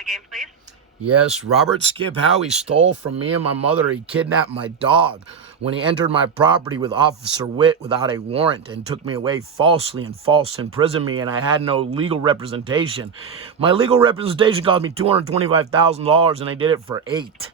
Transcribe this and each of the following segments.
again, please? Yes, Robert Skip Howie stole from me and my mother. He kidnapped my dog when he entered my property with Officer Witt without a warrant and took me away falsely and false imprisoned me, and I had no legal representation. My legal representation cost me $225,000 and I did it for $8.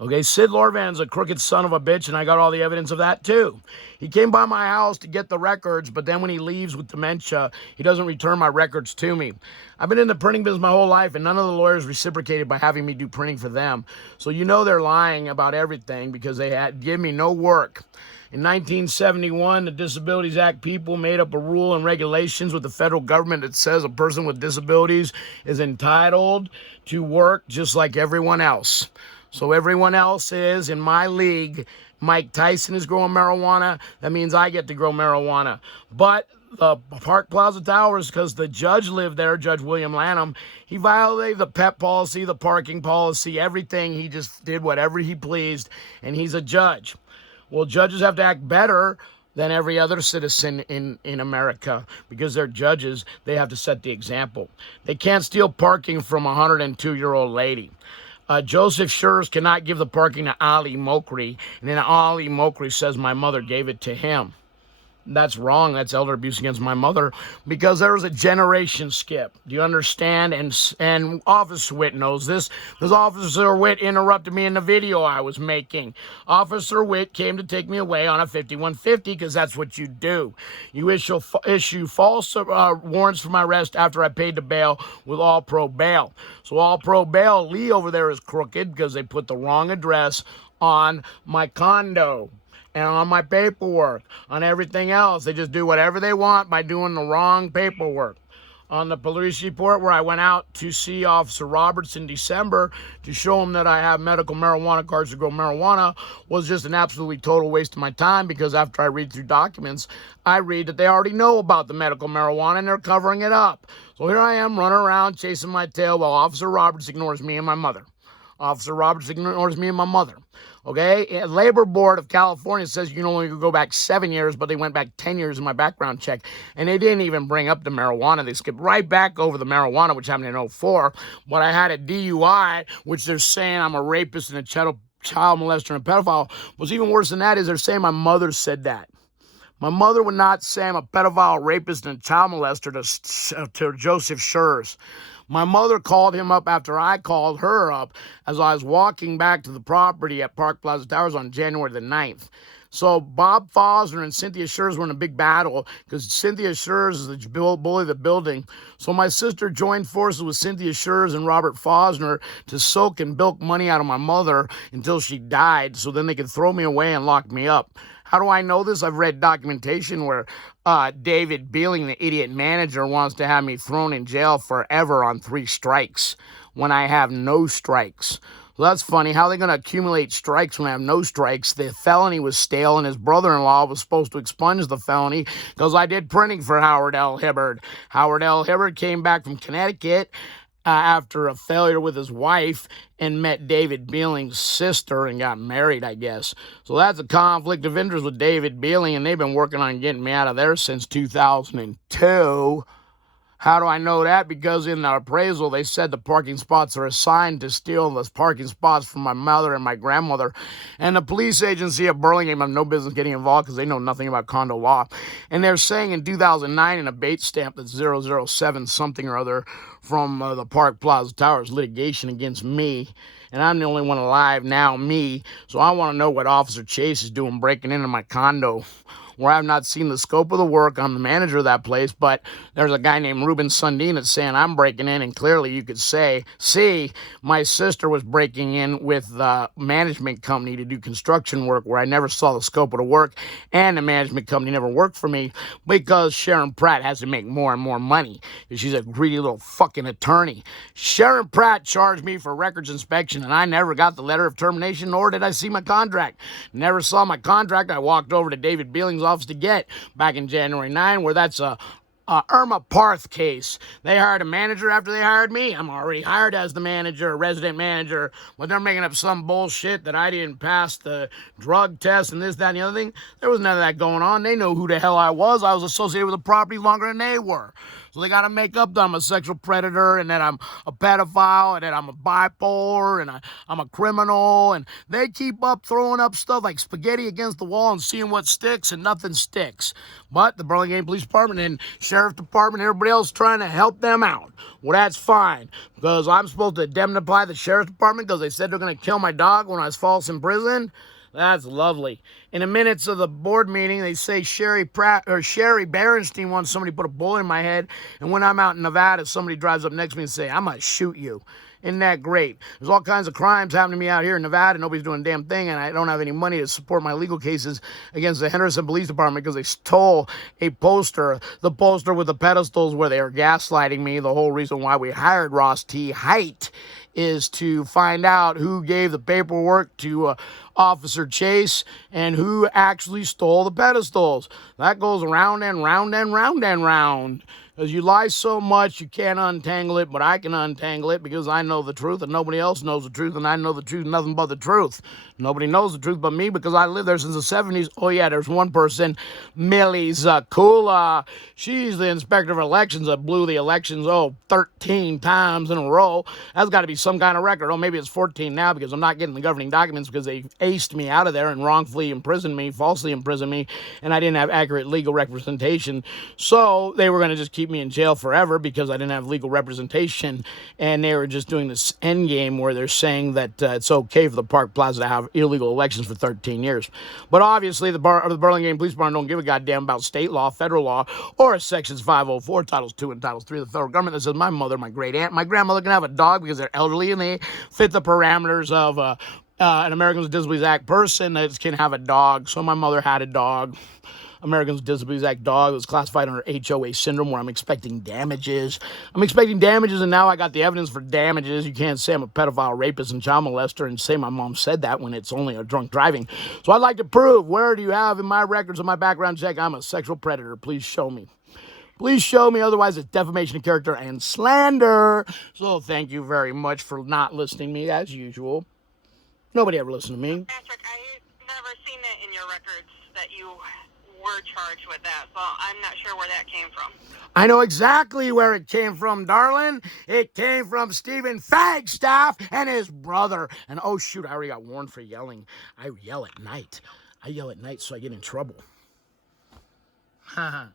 Okay, Sid Lorvan's a crooked son of a bitch, and I got all the evidence of that too. He came by my house to get the records, but then when he leaves with dementia, he doesn't return my records to me. I've been in the printing business my whole life, and none of the lawyers reciprocated by having me do printing for them. So you know they're lying about everything because they had give me no work. In 1971, the Disabilities Act people made up a rule and regulations with the federal government that says a person with disabilities is entitled to work just like everyone else. So everyone else is in my league. Mike Tyson is growing marijuana. That means I get to grow marijuana. But the Park Plaza Towers, because the judge lived there, Judge William Lanham, he violated the PEP policy, the parking policy, everything. He just did whatever he pleased, and he's a judge. Well, judges have to act better than every other citizen in America because they're judges. They have to set the example. They can't steal parking from a 102-year-old lady. Joseph Schurz cannot give the parking to Ali Mokri, and then Ali Mokri says my mother gave it to him. That's wrong. That's elder abuse against my mother because there was a generation skip. Do you understand? And Officer Witt knows this because Officer Witt interrupted me in the video I was making. Officer Witt came to take me away on a 5150 because that's what you do. You issue false warrants for my arrest after I paid the bail with all pro bail. So all pro bail, Lee over there is crooked because they put the wrong address on my condo. And on my paperwork, on everything else. They just do whatever they want by doing the wrong paperwork. On the police report where I went out to see Officer Roberts in December to show him that I have medical marijuana cards to grow marijuana was just an absolutely total waste of my time because after I read through documents, I read that they already know about the medical marijuana and they're covering it up. So here I am running around chasing my tail while Officer Roberts ignores me and my mother. Officer Roberts ignores me and my mother. Okay, Labor Board of California says you can only go back 7 years, but they went back 10 years in my background check, and they didn't even bring up the marijuana. They skipped right back over the marijuana, which happened in 2004, but I had a DUI, which they're saying I'm a rapist and a child molester and a pedophile. What's even worse than that is they're saying my mother said that. My mother would not say I'm a pedophile, rapist, and a child molester to Joseph Schurz. My mother called him up after I called her up as I was walking back to the property at Park Plaza Towers on January the 9th. So Bob Fosner and Cynthia Schurz were in a big battle because Cynthia Schurz is the bully of the building. So my sister joined forces with Cynthia Schurz and Robert Fosner to soak and bilk money out of my mother until she died so then they could throw me away and lock me up. How do I know this? I've read documentation where David Beeling, the idiot manager, wants to have me thrown in jail forever on 3 strikes when I have no strikes. So that's funny. How are they going to accumulate strikes when I have no strikes? The felony was stale, and his brother-in-law was supposed to expunge the felony because I did printing for Howard L. Hibbard. Howard L. Hibbard came back from Connecticut after a failure with his wife and met David Beeling's sister and got married, I guess. So that's a conflict of interest with David Beeling, and they've been working on getting me out of there since 2002. How do I know that? Because in the appraisal, they said the parking spots are assigned to steal the parking spots from my mother and my grandmother. And the police agency of Burlingame have no business getting involved because they know nothing about condo law. And they're saying in 2009 in a bait stamp that's 007 something or other from the Park Plaza Towers litigation against me. And I'm the only one alive now, me. So I want to know what Officer Chase is doing breaking into my condo where I've not seen the scope of the work. I'm the manager of that place, but there's a guy named Ruben Sundin that's saying I'm breaking in, and clearly you could see, my sister was breaking in with the management company to do construction work where I never saw the scope of the work, and the management company never worked for me because Sharon Pratt has to make more and more money because she's a greedy little fucking attorney. Sharon Pratt charged me for records inspection, and I never got the letter of termination, nor did I see my contract. Never saw my contract. I walked over to David Beeling's office to get back in January 9, where that's a Irma Parth case. They hired a manager after they hired me. I'm already hired as the manager, resident manager, but they're making up some bullshit that I didn't pass the drug test and this, that, and the other thing. There was none of that going on. They know who the hell I was. I was associated with the property longer than they were. So they got to make up that I'm a sexual predator and that I'm a pedophile and that I'm a bipolar and I'm a criminal. And they keep up throwing up stuff like spaghetti against the wall and seeing what sticks, and nothing sticks. But the Burlingame Police Department and Sheriff Department and everybody else trying to help them out. Well, that's fine, because I'm supposed to indemnify the Sheriff's Department because they said they're going to kill my dog when I was false in prison. That's lovely. In the minutes of the board meeting, they say Sherry Berenstein wants somebody to put a bullet in my head, and when I'm out in Nevada, somebody drives up next to me and say, I'm going to shoot you. Isn't that great? There's all kinds of crimes happening to me out here in Nevada. Nobody's doing a damn thing, and I don't have any money to support my legal cases against the Henderson Police Department because they stole a poster, the poster with the pedestals where they are gaslighting me. The whole reason why we hired Ross T. Height is to find out who gave the paperwork to Officer Chase and who actually stole the pedestals. That goes round and round and round and round. Because you lie so much, you can't untangle it, but I can untangle it because I know the truth and nobody else knows the truth, and I know the truth, nothing but the truth. Nobody knows the truth but me because I lived there since the 70s. Oh, yeah, there's one person, Millie Zakula. She's the inspector of elections that blew the elections, 13 times in a row. That's got to be some kind of record. Oh, maybe it's 14 now because I'm not getting the governing documents because they aced me out of there and wrongfully imprisoned me, falsely imprisoned me, and I didn't have accurate legal representation. So they were going to just keep me in jail forever because I didn't have legal representation, and they were just doing this end game where they're saying that it's okay for the Park Plaza to have illegal elections for 13 years. But obviously the Burlingame Police Department don't give a goddamn about state law, federal law, or Sections 504, Titles 2 and Titles 3 of the federal government that says my mother, my great aunt, my grandmother can have a dog because they're elderly and they fit the parameters of an Americans with Disabilities Act person that can have a dog. So my mother had a dog. Americans with Disabilities Act dog was classified under HOA syndrome, where I'm expecting damages. And now I got the evidence for damages. You can't say I'm a pedophile, rapist, and child molester and say my mom said that when it's only a drunk driving. So I'd like to prove, where do you have in my records of my background check I'm a sexual predator? Please show me. Please show me, otherwise it's defamation of character and slander. So thank you very much for not listening to me, as usual. Nobody ever listened to me. Patrick, I've never seen it in your records that you were charged with that, so I'm not sure where that came from. I know exactly where it came from, darling. It came from Stephen Flagstaff and his brother. And oh shoot, I already got warned for yelling. I yell at night. I yell at night so I get in trouble. Haha.